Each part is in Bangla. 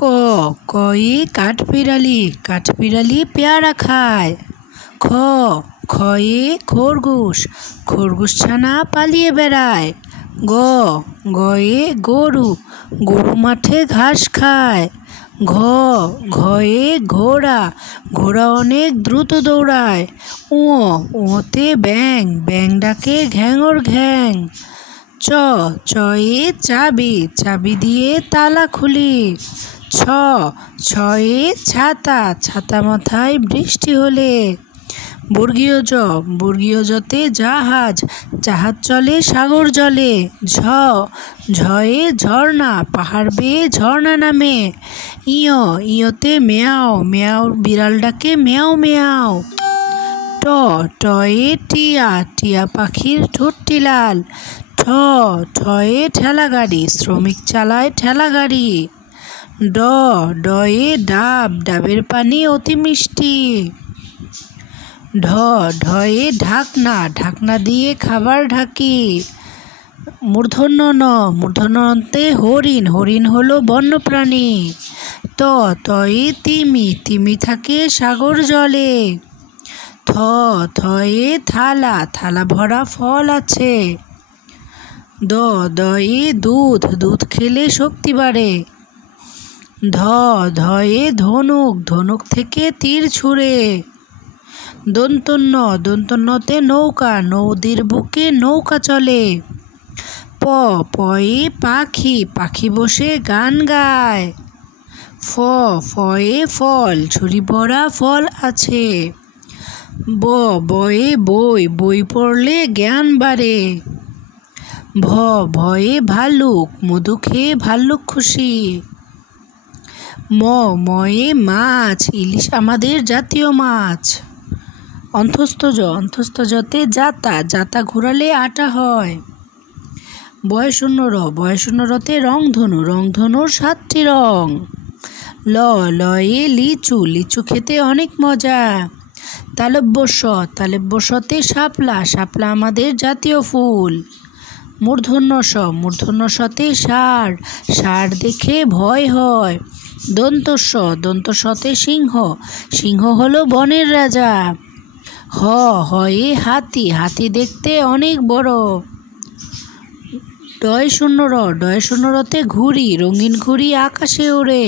ক কয়ে কাঠবিড়ালি, কাঠবিড়ালি পেয়ারা খায়। খ খয়ে খরগোশ, খরগোশ ছানা পালিয়ে বেড়ায়। গ গয়ে গরু, গরু মাঠে ঘাস খায়। ঘ ঘয়ে ঘোড়া, ঘোড়া অনেক দ্রুত দৌড়ায়। ওতে ব্যাঙ, ব্যাঙ ডাকে ঘ্যাঙর ঘ্যাং। চয়ে চাবি, চাবি দিয়ে তালা খুলি। ছয়ে ছাতা, ছাতা মাথায় বৃষ্টি হলে। বর্গীয় জ, বর্গীয় জতে জাহাজ, জাহাজ চলে সাগর জলে। ঝয়ে ঝর্ণা, পাহাড় বেয়ে ঝর্ণা নামে। ইয়তে মেয়াও, মেয়াও বিড়াল ডাকে মেয়াও মেয়াও। টয়ে টিয়া, টিয়া পাখির ঠোঁটটি লাল। ঠয়ে ঠেলা গাড়ি, শ্রমিক চালায় ঠেলা গাড়ি। ডয়ে ডাব, ডাবের পানি অতি মিষ্টি। ঢয়ে ঢাকনা, ঢাকনা দিয়ে খাবার ঢাকি। মূর্ধন্য ন, মূর্ধন্যতে হরিণ, হরিণ হলো বন্যপ্রাণী। তয়ে তিমি, তিমি থাকে সাগর জলে। থয়ে থালা, থালা ভরা ফল আছে। দয়ে দুধ, দুধ খেলে শক্তি বাড়ে। ধয়ে ধনুক, ধনুক থেকে তীর ছুঁড়ে। দন্তন্য, দন্তন্যতে নৌকা, নদীর বুকে নৌকা চলে। পয়ে পাখি, পাখি বসে গান গায়। ফয়ে ফল, ঝুড়ি ভরা ফল আছে। বয়ে বই, বই পড়লে জ্ঞান বাড়ে। ভয়ে ভাল্লুক, মধু খেয়ে ভাল্লুক খুশি। ময়ে মাছ, ইলিশ আমাদের জাতীয় মাছ। অন্ত্যস্ত জ, অন্ত্যস্ত জতে জাতা, জাতা ঘোরালে আটা হয়। বয়শূন্য র, বয়শূন্য রতে রংধনু, রংধনুর 7টি রং। লয়ে লিচু, লিচু খেতে অনেক মজা। তালব্য স, তালব্য সতে শাপলা, শাপলা আমাদের জাতীয় ফুল। মূর্ধন্য স, মূর্ধন্য সতে ষাঁড়, ষাঁড় দেখে ভয় হয়। দন্ত স, দন্ত সতে সিংহ, সিংহ হলো বনের রাজা। হয়ে হাতি, হাতি দেখতে অনেক বড়। ডয় শূন্য র, ডয় শূন্য রতে ঘুড়ি, রঙিন ঘুড়ি আকাশে ওড়ে।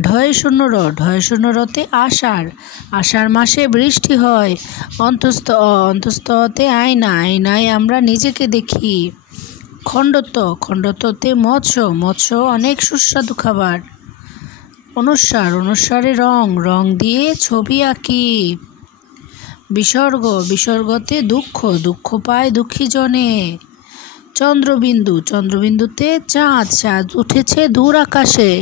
ঢয় শূন্য র, ঢয় শূন্য রতে আষাঢ়, আষাঢ় মাসে বৃষ্টি হয়। অন্তস্থ অ, অন্তস্থ অতে আয়না, আয়নায় আমরা নিজেকে দেখি। খণ্ডত, খণ্ডততে মৎস্য, মৎস্য অনেক সুস্বাদু খাবার। অনুস্বার, অনুস্বারে রং, রং দিয়ে ছবি আঁকি। বিসর্গ, বিসর্গতে দুঃখ, দুঃখ পায় দুঃখী জনে। চন্দ্রবিন্দু, চন্দ্রবিন্দুতে চাঁদ, চাঁদ উঠেছে দূর আকাশে।